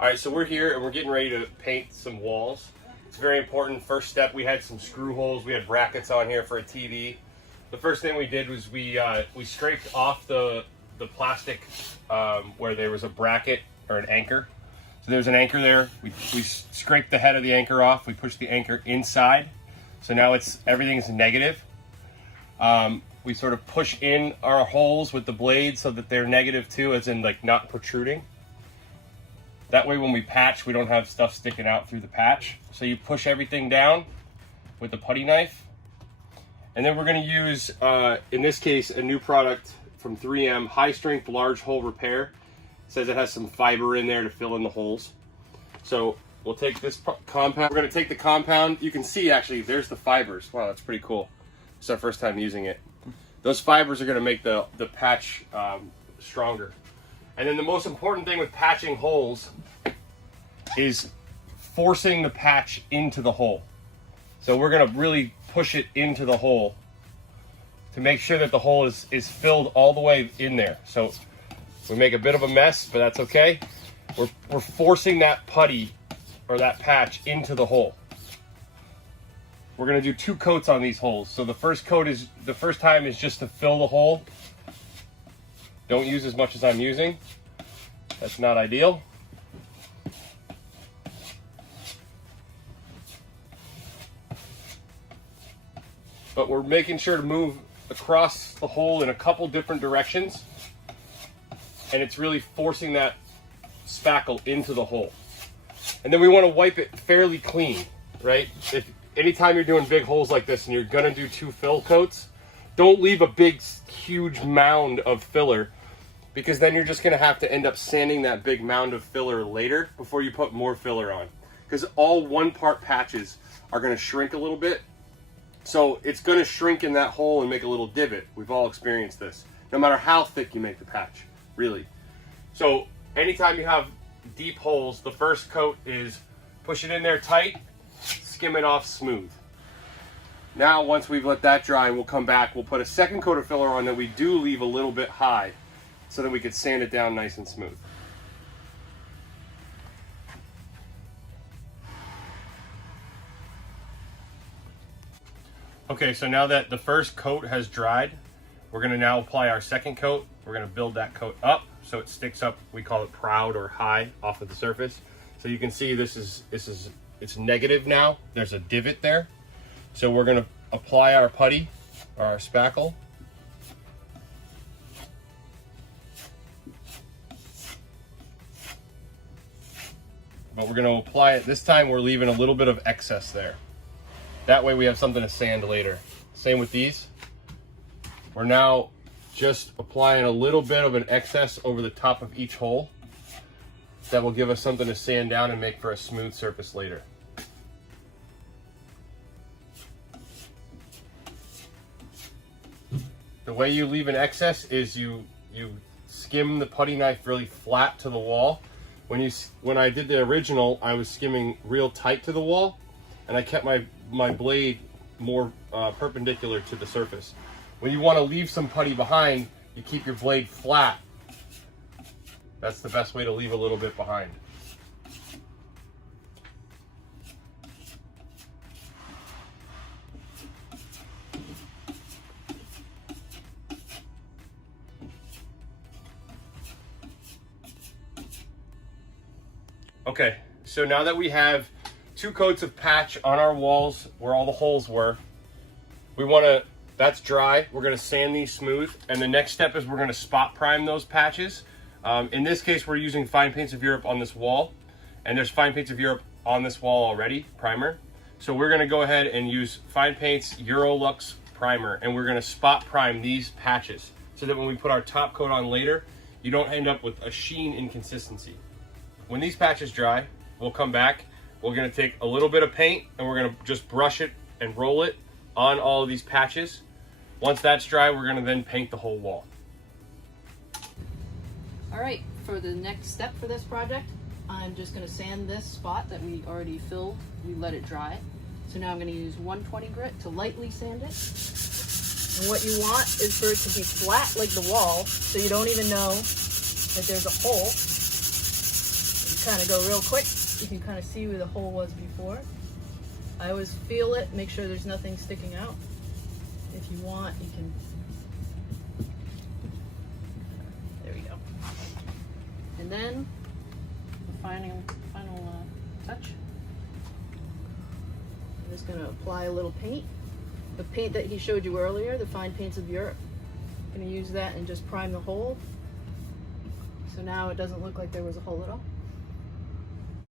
All right, so we're here and we're getting ready to paint some walls. It's very important. First step, we had some screw holes. We had brackets on here for a TV. The first thing we did was we scraped off the plastic where there was a bracket or an anchor. So there's an anchor there. We scraped the head of the anchor off. We pushed the anchor inside. So now everything's negative. We sort of push in our holes with the blades so that they're negative too, as in like not protruding. That way when we patch, we don't have stuff sticking out through the patch. So you push everything down with the putty knife. And then we're gonna use, in this case, a new product from 3M, High Strength Large Hole Repair. It says it has some fiber in there to fill in the holes. So we'll take this compound. We're gonna take the compound. You can see actually, there's the fibers. Wow, that's pretty cool. It's our first time using it. Those fibers are gonna make the patch stronger. And then the most important thing with patching holes is forcing the patch into the hole. So we're gonna really push it into the hole to make sure that the hole is filled all the way in there. So we make a bit of a mess, but that's okay. We're forcing that putty or that patch into the hole. We're gonna do 2 coats on these holes. So the first time is just to fill the hole. Don't use as much as I'm using. That's not ideal. But we're making sure to move across the hole in a couple different directions. And it's really forcing that spackle into the hole. And then we want to wipe it fairly clean, right? Anytime you're doing big holes like this and you're gonna do 2 fill coats, don't leave a big, huge mound of filler, because then you're just gonna have to end up sanding that big mound of filler later before you put more filler on. Because all 1-part patches are gonna shrink a little bit. So it's gonna shrink in that hole and make a little divot. We've all experienced this, no matter how thick you make the patch, really. So anytime you have deep holes, the first coat is push it in there tight, skim it off smooth. Now, once we've let that dry, we'll come back, we'll put a second coat of filler on that we do leave a little bit high so that we could sand it down nice and smooth. Okay, so now that the first coat has dried, we're gonna now apply our second coat. We're gonna build that coat up so it sticks up, we call it proud or high off of the surface. So you can see it's negative now. There's a divot there. So we're gonna apply our putty or our spackle. But we're gonna apply it, this time we're leaving a little bit of excess there. That way we have something to sand later. Same with these. We're now just applying a little bit of an excess over the top of each hole. That will give us something to sand down and make for a smooth surface later. The way you leave an excess is you skim the putty knife really flat to the wall. When I did the original, I was skimming real tight to the wall, and I kept my blade more perpendicular to the surface. When you want to leave some putty behind, you keep your blade flat. That's the best way to leave a little bit behind. Okay, so now that we have 2 coats of patch on our walls where all the holes were, that's dry. We're gonna sand these smooth, and the next step is we're gonna spot prime those patches. In this case, we're using Fine Paints of Europe on this wall, and there's Fine Paints of Europe on this wall already, primer. So we're gonna go ahead and use Fine Paints Eurolux primer, and we're gonna spot prime these patches so that when we put our top coat on later, you don't end up with a sheen inconsistency. When these patches dry, we'll come back. We're gonna take a little bit of paint and we're gonna just brush it and roll it on all of these patches. Once that's dry, we're gonna then paint the whole wall. All right, for the next step for this project, I'm just gonna sand this spot that we already filled. We let it dry. So now I'm gonna use 120 grit to lightly sand it. And what you want is for it to be flat like the wall, so you don't even know that there's a hole. kind of go real quick. You can kind of see where the hole was before. I always feel it, make sure there's nothing sticking out. If you want, you can, there we go. And then the final touch. I'm just gonna apply a little paint. The paint that he showed you earlier, the Fine Paints of Europe. I'm gonna use that and just prime the hole. So now it doesn't look like there was a hole at all.